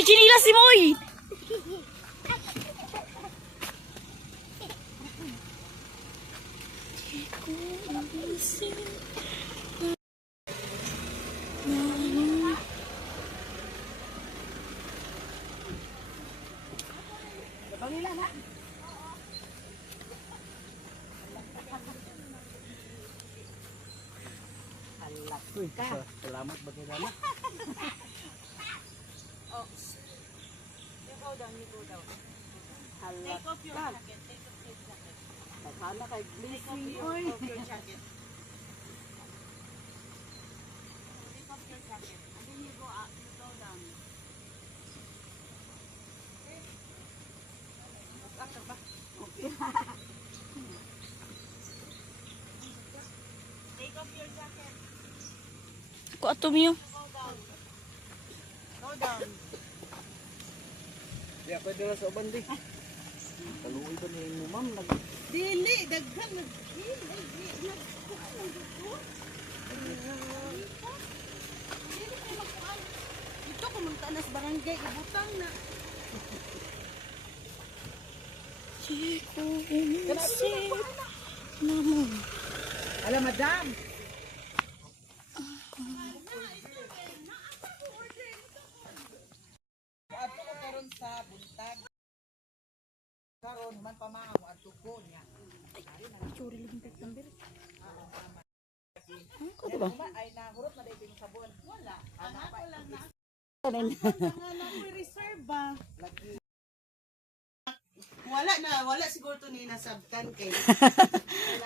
Uy, chinilas si Moy! Salamat bagaimana. Oh. You go down, you go down. Take off your jacket, take off your jacket. Sana kay Take off your jacket. Take off your jacket. And then you go up, you go down. Okay. Take off your jacket. Ko ato miyo. Go down. Go down. Di ako dira sa uban di. Kaluoy ba ni mo ma'am nag Dili, daghan nag ito kumunta na sa barangay, ibutang na. Chico, umisip naman. Ala madam. Ato ko karon sa buntag. Karon man pamao ang tuko niya. Churi lang yung number. Ay nahurot na dito yung sabon. Wala. Ana pa lang na. Nga reserve ba? Wala siguro to ni nasabtan kay.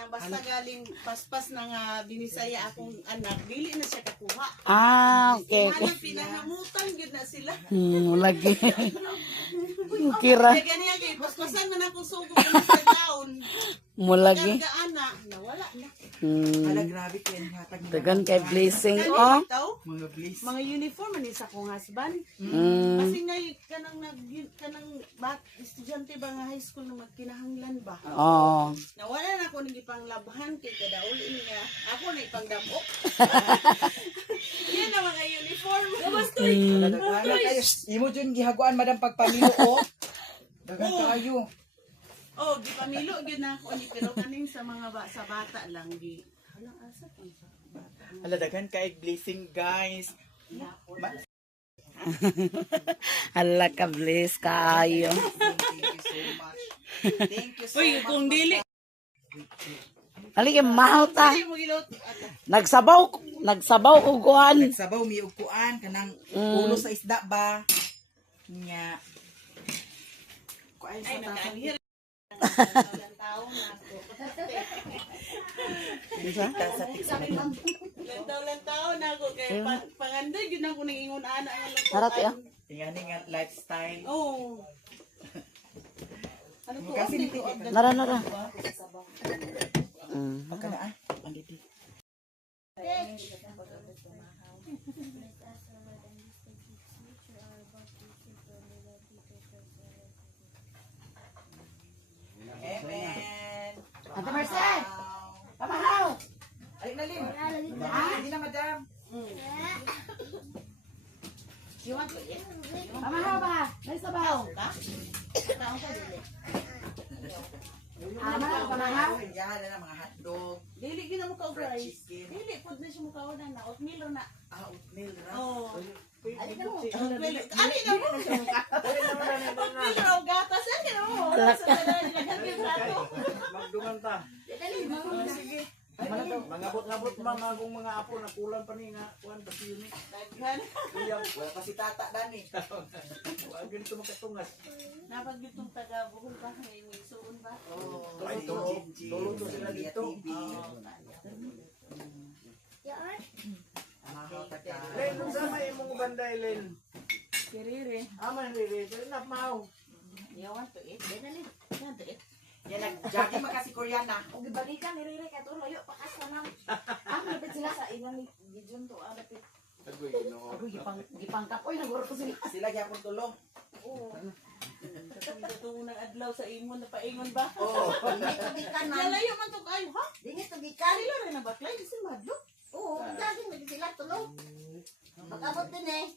Basta galing paspas na nga binisaya akong anak, dili na siya kakuha. Ah, okay. Hanap pinahamutan gyud na sila. Lagi. Kira. Kaya ganiya kay paspasan na akong sugo sa taon. Mulagi. Karga ana, nawala na. Ala grabe kay hatag ni Dagan kay blessing. Oh. mga bliss. Mga uniform ni sa akong husband. Mm. Kasi nga kanang estudyante ba nga high school na magkinahanglan ba? Oh. Nawala na ako nang ipanglabhan kay kada uli niya. Ako na ipangdamok. Yan ang mga uniform. Ala kayo. Imo jud gihaguan madam pagpamilo o. Dagan kayo. Oh, di pamilo gyud na ako ni pero kaning sa mga sa bata lang di. Halang asa ko sa bata. Ala dagan kay blessing guys. Hala ka bless kayo. Thank you so much. Thank you so Uy, much. kung dili Halika mahal ta. Ay, mo gilot. Nagsabaw og kuan. Nagsabaw mi og kuan kanang ulo sa isda ba? Nya. Kuan Ay, sa nakahir. Tao na ako. sa tiksa. Lantaw na ako kay pangandoy gyud ako ning ingon ana nga lang. Harap ya. Tingani nga lifestyle. Oh. Ano ko Kasi kasi dito Nara. Pagka na andito. Amen. Ate Marcel. Pamahaw. Ay, nalim. Hindi na, madam. Pamahaw ba? May sabaw. Pamahaw. Yan na mga hotdog. Dili gyud na mo ka Fried rice. chicken. Dili pud na siya mo ka na oatmeal na. Oatmeal na. Oh. Ay, ka mo. Oatmeal. Ani na mo. Oatmeal raw gatas ani na mo. Sa dala naghagyud nato. Magduman ta. Sige. Mangabot-ngabot mga kung mga apo na kulang pa ni nga kuan pa si Yuni. Daghan. Kuya, wala pa si tata dani. Wala ganito makatungas. Napag gitong taga buhol ba may suon ba? Oh, ay tulong to sila dito. Len, kung saan may imong banday, Len? Kirire. Aman, Rere, enough mau. You want to eat? Dali. Want to eat? Yan, nag-jogging makasi Koreana. Og gibalikan ni Rere kay tuloyo pakas na nam. Lapit sila sa ilang gijon to lapit. Agoy, no. Ako gipangkap oy naguro ko sila. Sila gyapon tulong. Oo. Katong nang adlaw sa imon na paingon ba? Oo. Gikan man. Lalayo man to kayo ha? Dili to gikan. Kanila rin na baklay di si madlo. Oo, daging lagi sila tulong. Pag-abot din eh.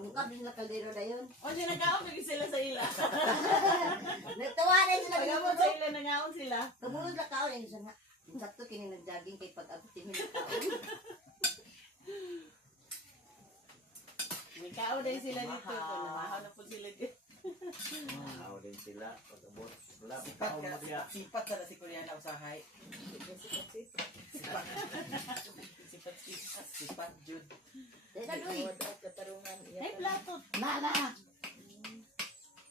Dungkap din na kaldero na yun. O, di nag-aon lagi sila sa ila. Nagtawa na yun sila. Pag-amon sa ila, nag-aon sila. Tumulod na kaon yung isa nga. Sakto kini nag-jogging kay pag-abutin mo ng kaon. May kaon din sila dito. Namahaw na po sila dito. Ako din sila. Pag-abot. Wala. Sipat Ako ka, magya. sipat na si Koreana usahay. Sipat. Sipat, Jud. Dahil na doy. Ay, plato. Na.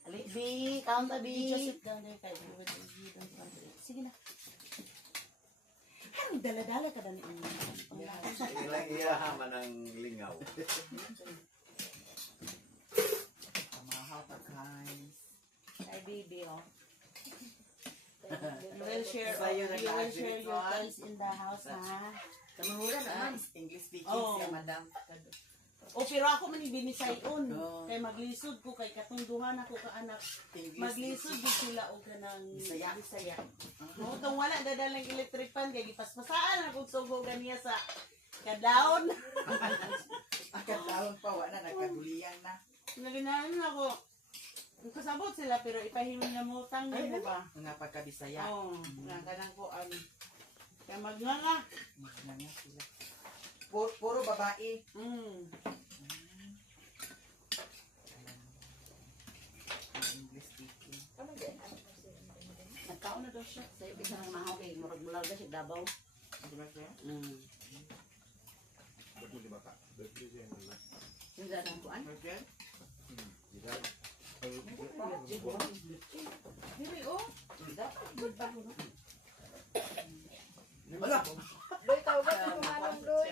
Ali, B. Count na, B. Just sit down there kay you don't want to eat. Sige na. Ay, dala-dala ka dali. Ilang iyahaman ng lingaw. Pamahaw pa, guys. Kay baby, oh. You will share, Sa'yo you will nag-agree share ko, your ah. toys in the house, ha? Kamahura naman. English speaking Oh. siya, madam. O, pero ako man ibinisayon. Oo. Kay maglisod ko, kay katunduhan ako ka anak. English Maglisod din sila o ka ng Bisaya. Bisaya. Mo tong wala dadalang electric fan kay gipaspasaan akong sugo ganiya sa kadaon. Akad taon pa, wala na, nagkaguliyan na. Naginaan ako. Kasabot sila pero ipahimong na mo tangin mo ba? Mga pagkabisaya. Oo, nagkanang ko kaya magnganga. Maganda nga sila. Puro babae. English speaking. Nagkaon na daw siya. Sa ibig na mahaw kay murag-murag na si Davao. Di ba siya? Ba't mo di ba ka? Ba't mo siya yung anak? Yung ganang kuan. Okay? Di ba? Dili oh. Wala! Doy, tao ba ito kumanong doy?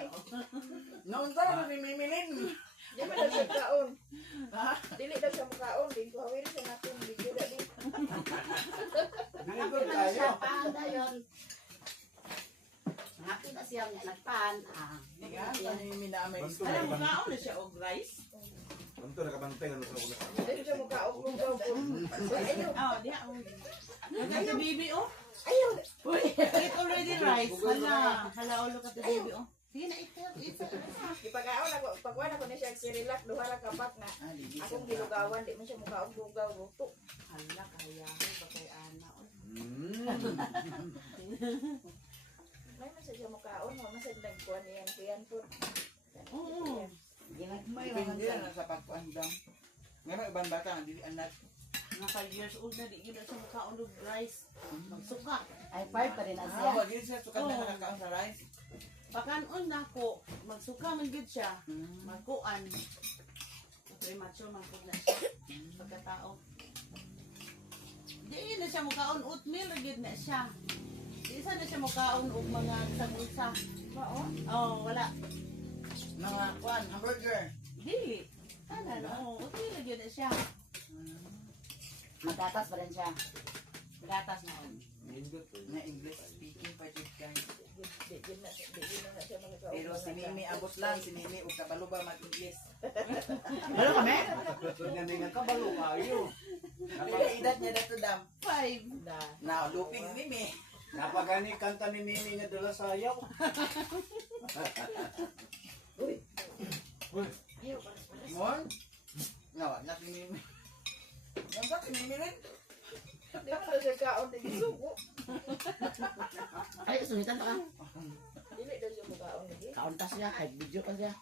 Noon ka na mimimilin. Di ba daw siya kaon? Dili daw siya makaon. Di ko hawin siya natin. Di ko dali. Binigod tayo. Paan dayon. Happy na siyang nagpaan. Hindi ka, paniminamay. Alam mo kaon na siya og rice. Ano to, nakabantay ano sa ako na. Dili siya makaon kung daw po. Ayaw. Oh, diha oh. Nagka baby oh. Ayaw. Eat already rice. Hala ulo ka to baby oh. Sige na eat. Ipagaon ako. Pagwan ako na siya sirilak. Duha ra kapat na. Akong gilugawan. Di man siya makaon bugaw. Luto. Hala kayahay ba kay ana oh. May man siya makaon. Mama sa nagkuhan niyan. Kuyan po. Oo. May Depende na sa pagkuandam. Ngayon, ibang bata, hindi anak. Mga 5 years old na di gid siya makaon og rice. Magsuka. Ay, part pa rin na siya. Wag yun siya, sukat na nakakaon sa rice. Pakanon na ko, magsuka man gid siya. Magkuan. Premature man pud na siya. Pagkatao. Di na siya mukaon oatmeal gid na siya. Di isa na siya mukaon og mga sabusa. Oh, wala. Mga kwan, hamburger. Dili. Ana no, oatmeal gid na siya. Magatas pa rin siya. Gatas na on. Binigod to. Na English speaking pa dyan guys. Di na siya makaon. Pero si Mimi abot lang, si Mimi ug kabalo ba mag-English. Ano kami? Ganyan nga kabalo kayo. Napaka-edad niya dato dam. 5. Na lupig si Mimi. Napagani kanta ni Mimi nga dala sayaw. Mon? Ngawa na si Mimi. Ang si Mimi rin. Di man daw siya kaon. Di gisugo. Ay, sunitan ka. Dili daw siya makaon. Lagi. Kauntas siya, kahit video ka siya.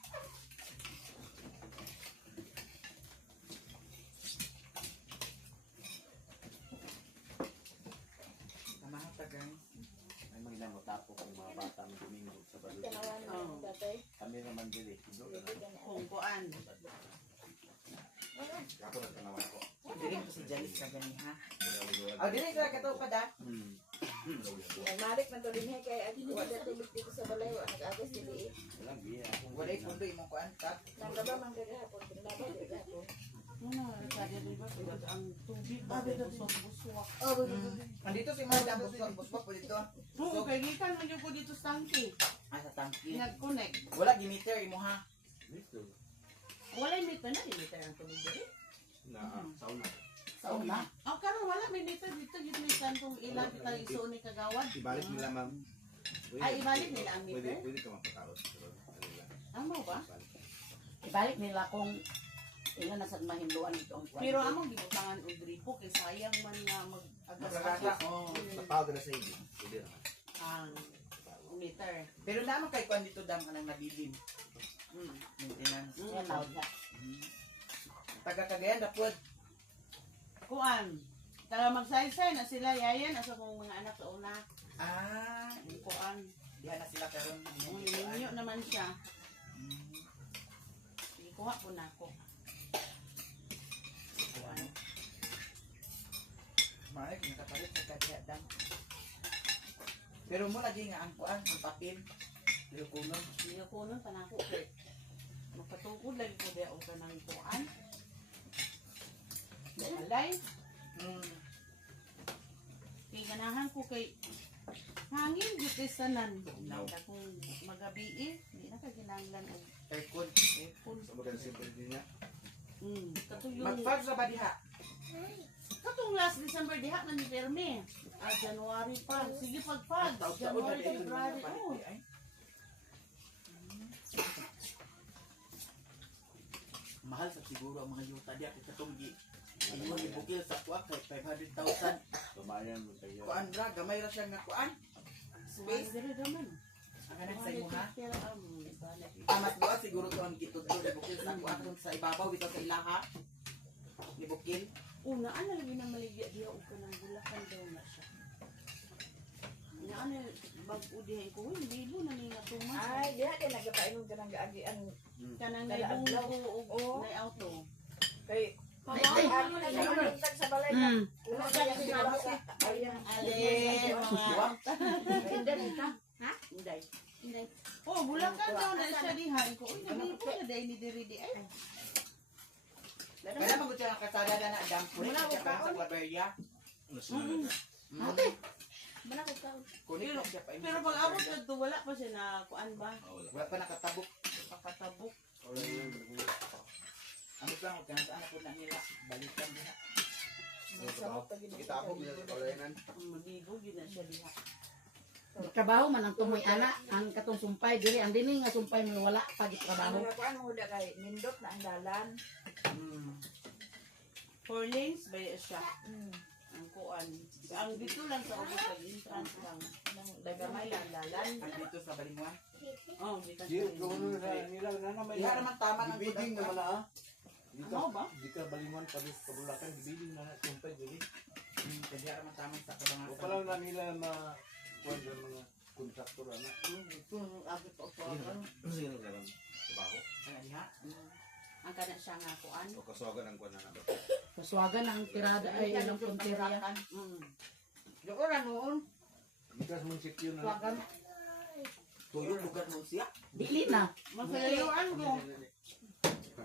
Tamahan ta guys. Ay mga mo tapo kung mga bata ng Domingo sa Baluto. Tanawan naman ang tatay. Kami naman dili. Ido na lang. Kung kuan. Ako na tanawan ko. Dili ko si Janice ka gani ha. Wala-wala. Oh, dili ka kato pa da. Nagmarik man to din kay wala tulog dito sa balay. Nag-agos dili. Wala, biya. Wala pundo imong kuan tat. Nagdaba man gagahapon. Pinlaba di gahapon. Ano, kaya di ba ang tubig ba dito sa buswak. Andito si Madam buswak po dito. Oo, kay gikan man yung ko dito sa tangke. Ah, sa tangki. Nag-connect. Wala gimiter imo ha. Dito. Wala yung meter na, yung meter ang tubig dito. Sauna. Sa una. Oh, karon wala may meter dito, yung may kantong ilang kita isuon ni kagawad. Ibalik nila ma'am. Ay, ibalik nila ang meter? Pwede ka mapatawad. Pero ano lang. Tama ba? Ibalik nila kung Ilan na sa mahinduan ito ang kwan. Pero among gibutangan og gripo kay sayang man nga mag-agas-agas Napawag na sa iyo. Pwede na. ang meter. Pero naman kay kwan dito dam anang nabilin. Maintenance. Kaya tawag na. Taga Cagayan dapod. Kuan. Taga magsaysay na sila yayan asa kong mga anak sa una. Ah, Kuan. diha na sila karon. Ninyo naman siya. Ikuha po na ako. Kuan. Mare kung nakapalit sa kadiha dam. Pero mo lagi nga ang kuan, ang papel. Pero kuno. Hindi ko nun panako kay magpatukod lagi ko diya o kanang kuan. Alay. Kay ganahan ko kay hangin gyud kay sanan. Nanda kung magabi hindi na ka ginahanglan og Aircon. aircon. Sa mga simple din niya. Katong yung Magpag sa ba diha? katong last December diha na ni Perme. January pa. Sige pagpag. January, February. Oh. Mahal sa siguro ang mga yuta diha kay katong gi. Ingon ibukil sa kuha kay 500,000. Tumayan mo kayo. Kuan ra gamay ra siya nga kuan. Space diri gaman. Ang kanang sa imo ha. Pero balik. Mas buat siguro to ang gitudto ibukil sa kuha karon sa ibabaw bitaw sa ilaha. Ibukil. Una, ano lagi na maligya diya o ka ng bulakan daw na siya. Ano, bag-udihay ko, hindi mo na nga tumas. Ay, diha kay nagapainom ka ng gaagian. Kanang Dala naibong adlaw. ko o Oo. na auto. Kay Ay, ano na siya manintag sa balay na. Una siya yung sinabasa. Ayun. Ale, mga... Hindi ka. Hindi. Hindi. Oh, bulakan daw na siya dihan ko. Uy, nabi po na dahil ni Diri di ay. Kaya magud siya nga kasada na dam kulit siya pa sa Claveria. Ate, Mana ko ka. Kulit Pero, siya pa. pero pag abot na to, wala pa siya na kuan ba? Wala pa nakatabok. Pakatabok. Ano lang kung saan ako na nila balikan diha. Kita ako bilang kalayanan. Magigog yun na siya diha. trabaho man ang tumoy ana, ang katong sumpay diri ang dini nga sumpay mo wala pag trabaho. Ano kuan mo da kay nindot na ang dalan. 4 lanes ba siya? Mm. Ang kuan. Ang dito lang sa ubos sa entrance lang. Nang dagamay ang dalan. Ang dito sa Balingwan. Oh, di ka Diyo, kung ano sa nila na naman. Diha naman tama ng Gibiding naman na. Di ka, Ano ba? di ka balingon pa rin kabulakan. Gibiding na na. Sumpay, gili. Diha naman tama sa O kabangasan. pa lang na nila kuwan ng mga kontraktor na. Ito ako to to. Sino ka lang? Trabaho? Kaya diha. Ang kana siya nga kuan. O kasawagan ang kuwan na na. Kaswagan ang tirada ay ilang punteriya. Doon ra noon. Bikas mong sityo na. Kaswagan. Tuyo lugar mo siya. Dili na. Masalayuan ko. Dili.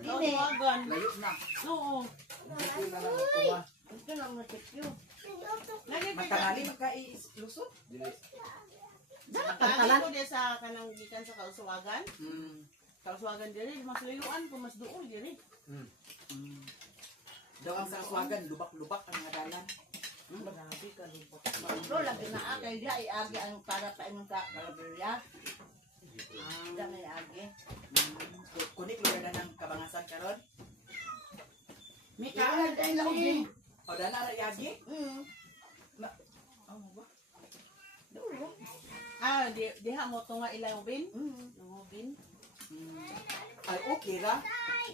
Tawagan. Layo na. Oo. Sityo na lang ito ba? Ito lang na tekyo. Lagi ka Matangali magka-lusot. Dili. Kali ko din sa kanang gikan sa kausuwagan. Mm. Kausuwagan diri mas layuan ko mas duol diri. Daw ang saswagan, lubak-lubak ang mga dalan. Grabe ka lubot. Bro, lagi na akay dia iagi ang para pa imong sa Calabria. Dia may agi. Kunik lugar na ng kabangasan karon. May kaan ay lahi. O dana ra yagi. Oh, ba? Diha mo to nga ilang ubin? Ubin. Ay okay ra.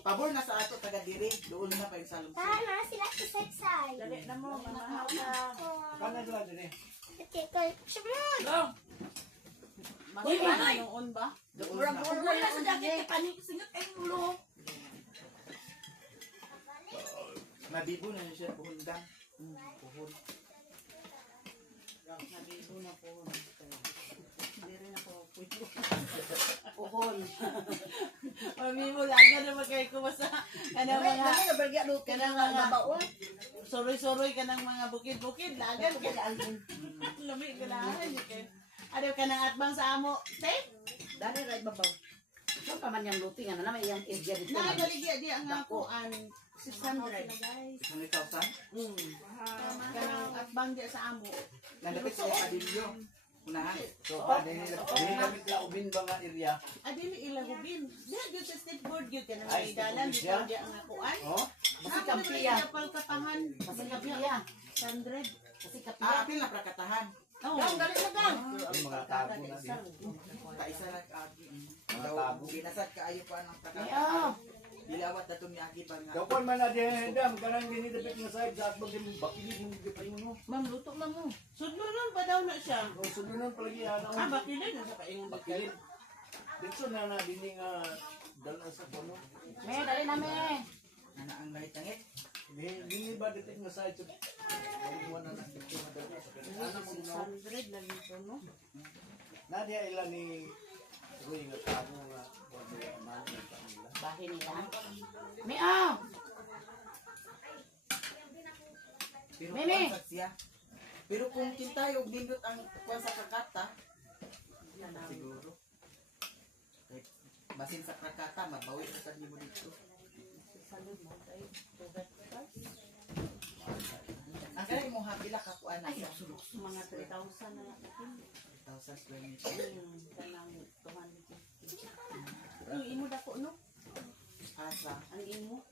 Pabor na sa ato taga diri, doon na pa yung salong. Tama, sila sa saysay. Dali na mo mamahaw na. Kana sila din eh. Okay, kay Shabron. Mas Uy, ano noon ba? Doon na. Wala sa dagit panik singot ay ulo. Mabibo na siya puhundang. Puhon. Nabibo na po. Hindi rin ako pwede. Uhol. Mabibo lang na naman kayo kumasa. Kanang mga Dali na berga luto kanang na mga baon. soroy-soroy ka ng mga bukid-bukid. Lagan ka. Lami ka na. Ano ka nang atbang sa amo? Te? Dali ra ibabaw. Ano pa man yang luting ano na may yang area dito. Nagaligya di ang akuan. 600. 100,000. Kanang atbang di sa amo. Nandapit sa Padillo. Unahan. So, hindi nila ubin ba nga area? Adili ilagubin. Di, di sa skateboard gyud ka na Ay, may dalan siya? bitaw diya ang akuan. Oh? Kasi Ako kampiya. na palkatahan. Kasi kampiya. 100. Kasi kampiya. Apil na prakatahan. Oh. Gang, galit na gang. Yung mga tago na din. Kaisa lang agi. Mga Daw, tago. binasad ka ayo pa ng Ay, prakatahan. Dilawat na ito ni Agi ba nga. Kapon man na din, dam, kanang dinidapit nga side, sa atbag din, bakilid mo gipit ayun no. Ma'am, luto na mo. Sudlunon pa daw na siya. O, sununan palagi, ano. Bakilid na sa paingon Bakilid. Dito na na, dini nga, dalan sa kono. Me, dali na me. Ana ang lahit-langit. Dini ba dito nga side, so, mo na na, dito madali. Ano mo no? 100 lang ito, no? Nadia ilan ni, Uy, nga tago nga, wala yung amano ng kanila. Bahin nila. Me, ah. Pero Meme. kuwan sad siya. Pero kung kintayo og nindot ang kuwan sa kakata, siguro. Kay basin sa kakata mabawi na sad nimo dito. Salud mo kay tugat ka. Ang kaya mo hapila ka kuan na siya. Mga 3,000 na lang ito. 1,000 square meter. Kanang 250. Ang imo dako, no? Asa Ang imo.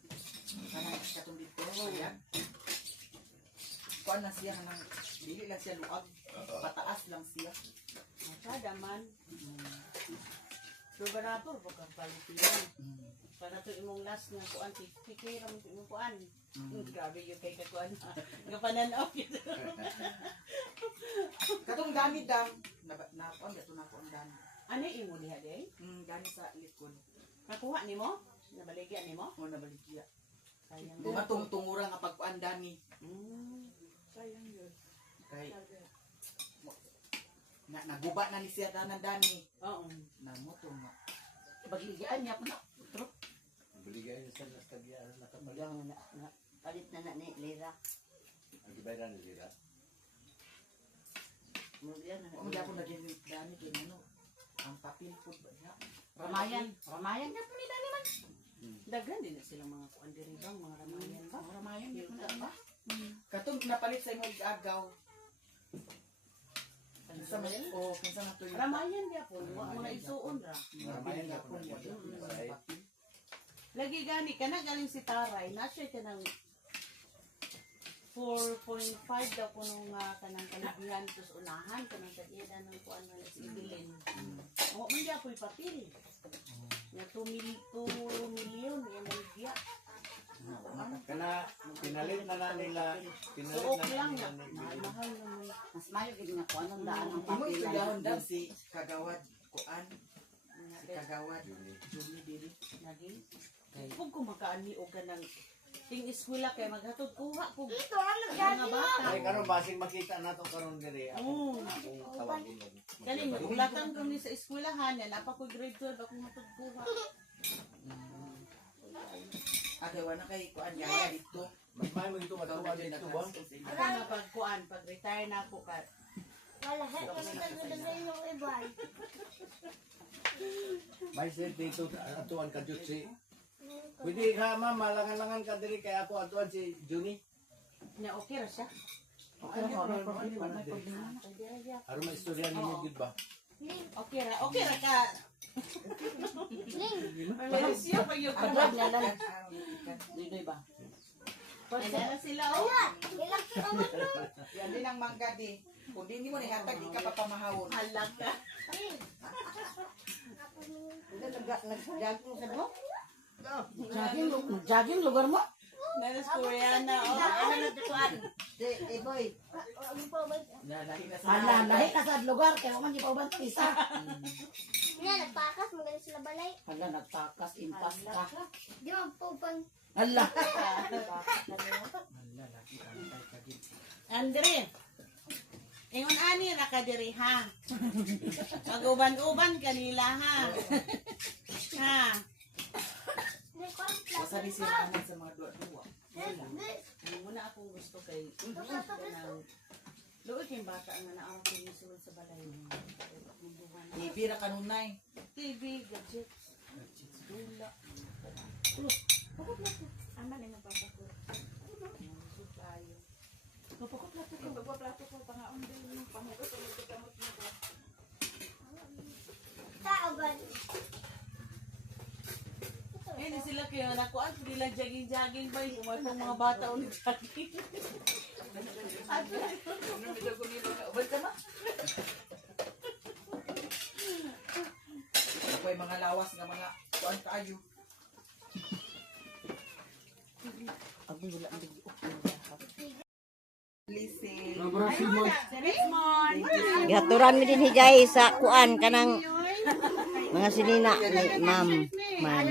kanang katong dito ayan. Kuan na siya nang dili lang siya luag. Pataas lang siya. Masada man. So, barato, baka palitin. Para to imong last nga kuan, 50K ra mo imong kuan. Grabe yung kay kakuan. Nga pananaw yun. Katong dami dam na kuan gato na ko ang dami. Ano yung imo diha day? Gani sa likod. Nakuha nimo? Nabaligyan nimo? Mo na baligya. Sayang. Tumatong tungura nga pagkuan dami. Sayang yun. Kay naguba na ni siya tanan dami. Oo. Namoto mo. Bagligaan niya po na. Baligay niya sa nastagyan, nakapag. Bagang na. Palit na na ni Lira. Ang gibayran ni Lira. Muriyan na. Kung ako naging dami kay ano. Ang papel food ba niya? Ramayan. Ramayan niya po ni Dani man. Daghan din na silang mga kuan diri bang mga ramayan ba? Ramayan niya Yung po na ba? Katong napalit sa imong agaw. Sa may kinsa nga to yung Ramayan gyud po. Wa mo na isuon ra. Maramayan na po na papel. Lagi gani kana galing si Taray, na siya kanang 4.5 daw ko nung kanang kalibihan tus unahan kanang tagida ng kuan na si Evelyn. O man gyud po'y papel. Nga 2 million yan ang biya. Kana, pinalit na na nila, pinalit Suok na lang nila na. ni Mahal naman. Mas mayo gid nga ko anong daan ang Imo papel. isugahon dam si Kagawad kuan. Si Kagawad Juni dili. Lagi. Kay Kung kumakaani o ganang ting eskwela kay maghatod kuha kung Ito, ano mga bata. Ay, karon basing makita na to karon diri. Oo. Akong tawagin mo. Kani ulatan kami sa eskwelahan yan, apa ko grade 12 ako matod kuha. agawa na kay kuan gaya dito. Mas may mo ito Ikaw matuwa na din dito ba? Ako na pagkuan, pag retire na ako ka. Wala, hek, kasi na yung ibay. May set dito atuan ka jutsi. Pwede ka ma'am, malangan-langan ka diri kay ako atuan si Juni. Na okay ra siya. Okay ra ko, may problema, may problema. Aron may istorya ninyo gid ba? Okay ra ka. Ay, siya pa yung Agad na lang. Dinoy ba? Ayan na sila, oh. Ilang naman no? Yan din ang mangga di. Kung di mo nihatag di ka papamahawon. Halak ka. Nag-jogging sa mo? Jogging lugar mo? Nanas Koreana, oh. Ano na tutuan? Boy. Ano pa ba? Nalahi na sa Hala, lahi ka sa lugar, kaya man di pa uban isa. Nga, nagpakas, magaling sila balay. Hala, nagtakas, impas ka. Di magpupan. Hala. Lalaki pantay ka din. Andre. Ingon ani ra ka diri ha. Mag-uban-uban kanila ha. Ha. Wasa ni sila anan sa mga duwa-duwa. Hindi mo na akong gusto kay kanang luoy kay bata nga naa ko isuod sa balay. Ibira kanunay. TV, gadgets, dula. Ama na bata ko. Busog tayo. Plato ko, plato ko, pangaon din yung pangugot, gamot mo ko. Tao ba? Eh, sila kaya nakuan sila jogging ba yung mga bata ulit jogging. Ako ay mga lawas nga mga kuan tayo. Listen. Gaturan mi din higay sa kuan kanang mga sinina ni ma'am. Ma'am.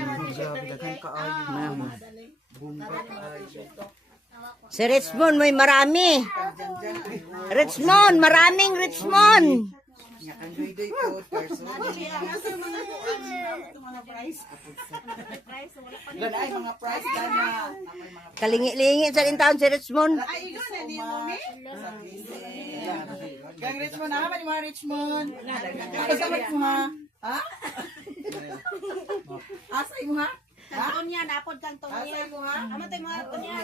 Si Richmond may marami. Richmond, maraming Richmond. Nga ang doy ko person. Gana ay mga price gana. Kalingi-lingi sa din taon si Richmond. Sa Listen. Gang Richmond, naman yung mga Richmond. Kasama mo ha? Ha? Asay mo ha? Kanton yan, apod kanton Asay mo ha? Amatay mga kanton yan.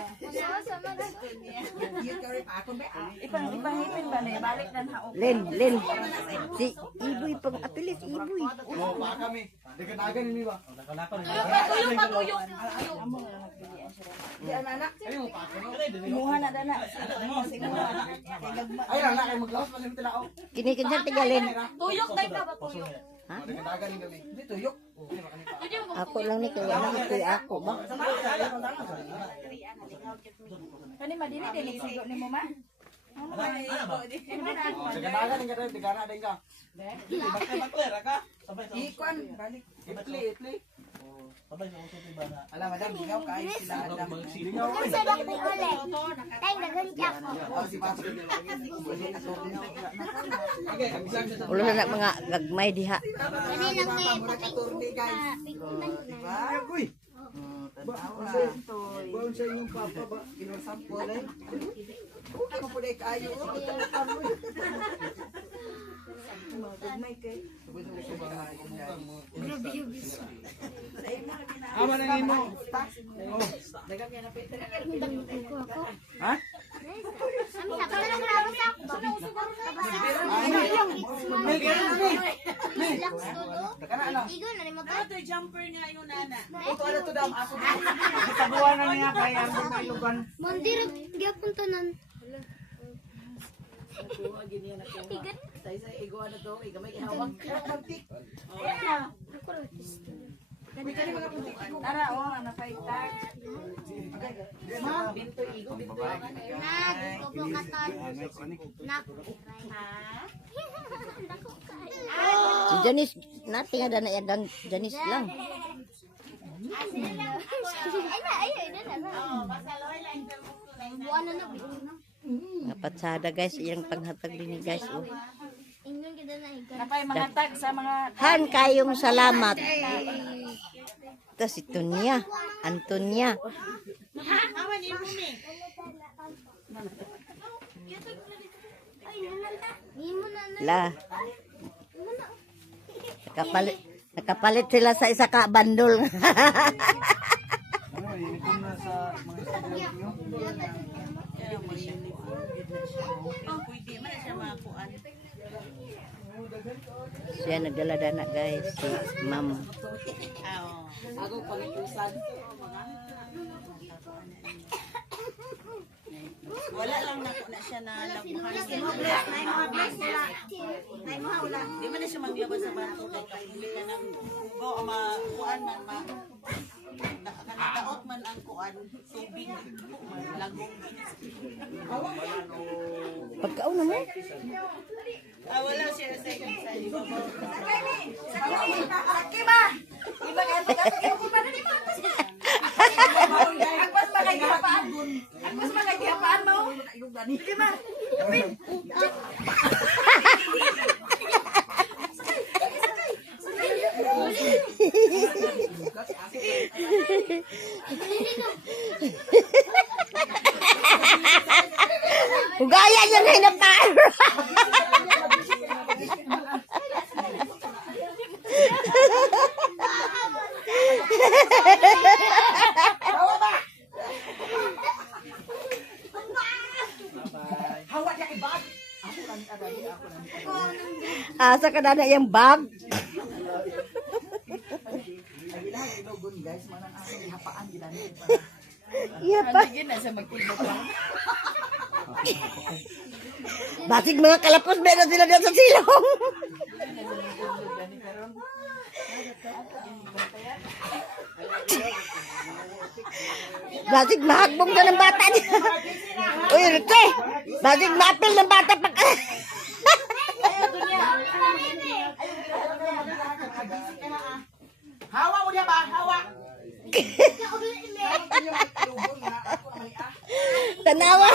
Yun ka rin pa ako ba? Ipahipin ba na balik na na Len. Si Iboy pang apilit, Iboy. Oo, pa kami. Dikatagan ni ba? Di anak. Kumuha na dana. Ay lang na kay maglawas pa rin tila. Kinikinsan tigalin. Tuyok tayo ka ba tuyok? Dikatagan ni kami. Di tuyok. Ako lang ni kaya lang ito'y ako ba? Kani madini dili sigo ni mo ma? Dikatagan ni ka tigana din ka. Ikuan balik. Itli. Alam madam, ikaw kain sila adam. Ang sarap ni Ole. Tay, naganti ako. Oh, si Pastor. Ulo na mga gagmay diha. Kanina may Turni guys. Diba? Uy, Tanawa. baon sa inyong papa ba? Kinursampo rin. Ako po na kayo. Ama na imo. Ha? Ang sabi na lang rawas ako. Igo na rin mo to. Ito jumper nga yung nana. Ito ano to dam ako. Tabuan na niya kaya ang may lugan. Mandir, gyapon to nan. Sa iguan na to, igamay kahawag. Tara oh, ana fighter. Binto, igo, binto. Nak, iko ka ton. Nak. Si Janice, nating ada na yan Janice lang. Ay, na. Buwan na na. Napatsada guys, iyang panghatag din guys. Oh. Ingnon kita na igo. Napay mga tag sa mga Han kayong salamat. Tapos si Tonya, Antonia. Awan, imo mi. Imo na na. La. Nakapalit sila sa isa ka bandol. Ano, uniform na sa mga estudyante niyo? Kaya mo uniform. Pwede man siya makuan. Siya nagdala-dana guys, si Ma'am. Ako pagitusan. Wala lang na siya na labuhan. Di man na siya maglabas sa bato. Hindi ka ng ugaw, kuan man, kanitaot man ang kuan, tubig, lagong. Pagkaon na mo. Wala siya sa ibabaw. iba kay pagkakita ko pa na di mo. Agpas magagihapaan. Agpas magagihapaan mo. Di ba? Ugaya yun na hinapaan. Asa ka na yung bag? Ay ilahan inugon guys. manang ako ihapaan gilani. Iya pa. Hindi na sa magtibok lang. Basig mga kalapos meron sila dyan sa silong. Basig mahagbong na ng bata niya. Uy, Rute! Basig maapil ng bata pag... Hawa mo diya ba? Hawa. Tanawa.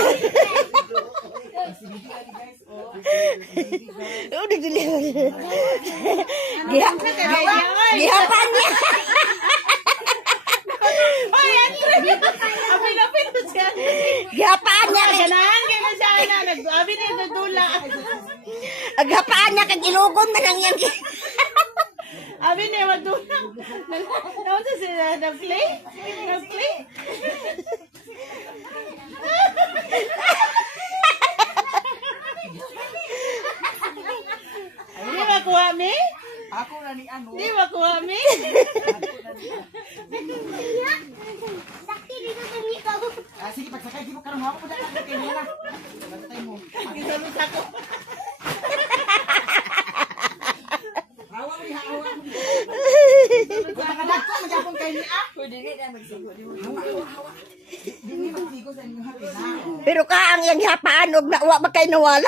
Oh, nagdilihan. Gihapan niya. Apil-apil to siya. Gihapaan niya. Ganahan kayo na siya na. Abi na yung nagdula. Aghapaan niya kag ilugom na lang yan. Abi na yung nagdula. Naunsa sila na-play? Na-play? Di ba kuha mi? Ako na ni ano. Di ba kuha mi? Sige, pagsakay di mo karon hawa mo dyan kay nila. Pagkatay mo. Gisalot ako. Hawa mo diha, hawa mo. Kung nakadagko magyapon kay niya. Pwede rin na magsigo. Hawa. Dili magsigo sa inyo hati na. Pero ka ang yang gihapaan og wa ba kay nawala.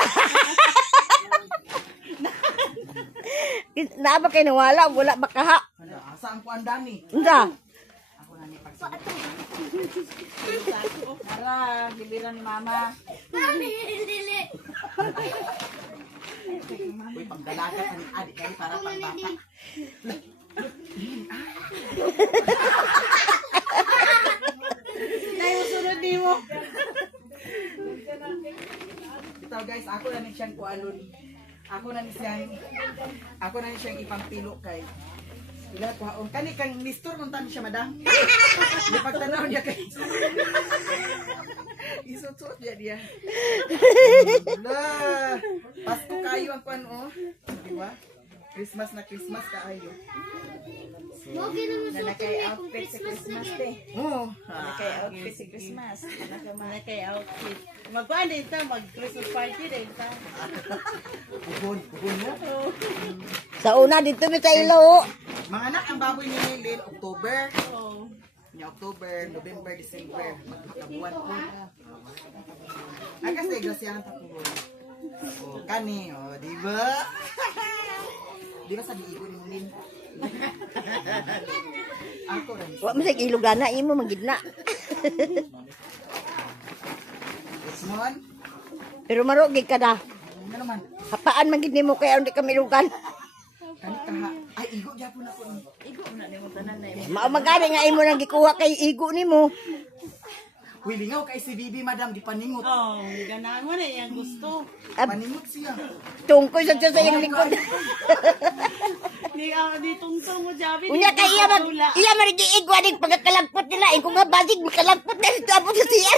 Na ba kay nawala wala ba kaha? Asa ang kuan dani? Unsa? Ako na ni pagsigo. Tara, giliran ni mama. Uy, pagdalaga ka ni adik kay para pagbata. Tayo sunod di mo. Ito guys, ako na ni siyang kuanon. Ako na ni siyang ipampilo kay Ila kuhaon kani kang listor man tan siya madam. Di pagtanaw niya kay. Isot-sot dia. Lah. Pasko kayo ang kuan oh. Di ba? Christmas na Christmas kaayo. Na kay outfit sa Christmas day. Oh. Na kay outfit sa Christmas. Mana kay outfit. Magkuhan din ta, mag-Christmas party din ta. Puhon mo. Sa una dito mi sa ilo. Mga anak ang baboy ni Lynn October. Oo. Nya October, November, December, magkabuan po. Akas ay grasyahan ta po. Oh, kani, oh, di ba? Di ba sabi igo ni Lynn? Ako rin. Wa mo sa ilog gana imo magidna. Desmond, Pero marugig ka na. ano naman? Hapaan man gid nimo kay hindi ka milugan. Kani kaha. Ay, igo gyapon ako ni. Igo na ni mo tanan na. Mao magani nga imo nang gikuha kay igo nimo. Wilingaw kay si Bibi madam di paningot. Oh, ganahan mo na yung gusto. Paningot siya. Tungkoy sa sa iyang lingkod. Di tungtong mo, Javi. Unya kay iya man giigwa dig pagkalagpot nila. Ing ko nga basig makalagpot na dito abot sa siya.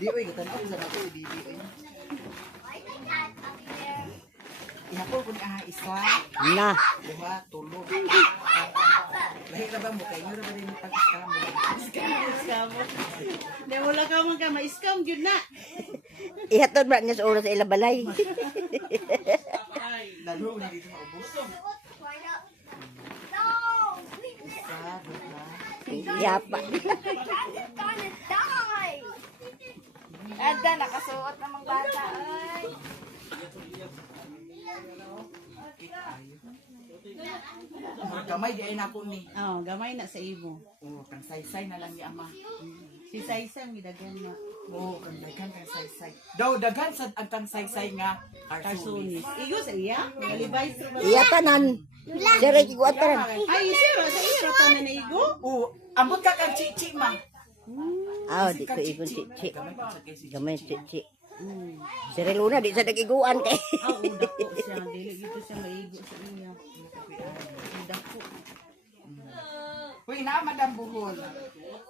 Di oy gatan ako sa nato si Bibi. Ihapon ko ni isa. Na. Diba? Tulog. Lahi na ba mo? Kayo na ba rin yung pag-scam mo? Scam mo. Di wala ka man ka ma-scam, yun na. Ihatod ba niya sa oras sa ilabalay. Lalo na dito maubos. Isa, dua. Yapa. Ada nakasuot namang bata ay. Gamay di ay nako ni. Oh, gamay na sa imo. Oh, kang saysay na lang ni ama. Si Saisang, gidagyan na. Oh, kang daghan kang saysay. Daw daghan sad ang kang saysay nga Karsunis. karsunis. Igo sa iya. Galibay sa mga. Iya tanan. Sira gikuha tanan. Ay, siro. Sa iyo, rata na na igo. Oh, ambot ka kang chichi ma. Ah, di ko ikon chichi. Gamay ka sad kay si Gamay chichi. Sira luna di sa nagiguan kay. Ah, dako siya. Dili dito siya maigo sa iya. Dako. Uy, na madam buhol.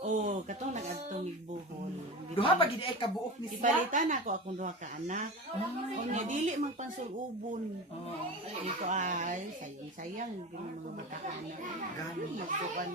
Oh, katong nag-adto mig buhol. Duha pa gid ay kabuok ni siya. Ipalitan ako akong duha ka anak. Unya dili man pansulubon. Ito ay sayang-sayang yung mga bata anak. Gani magtukan.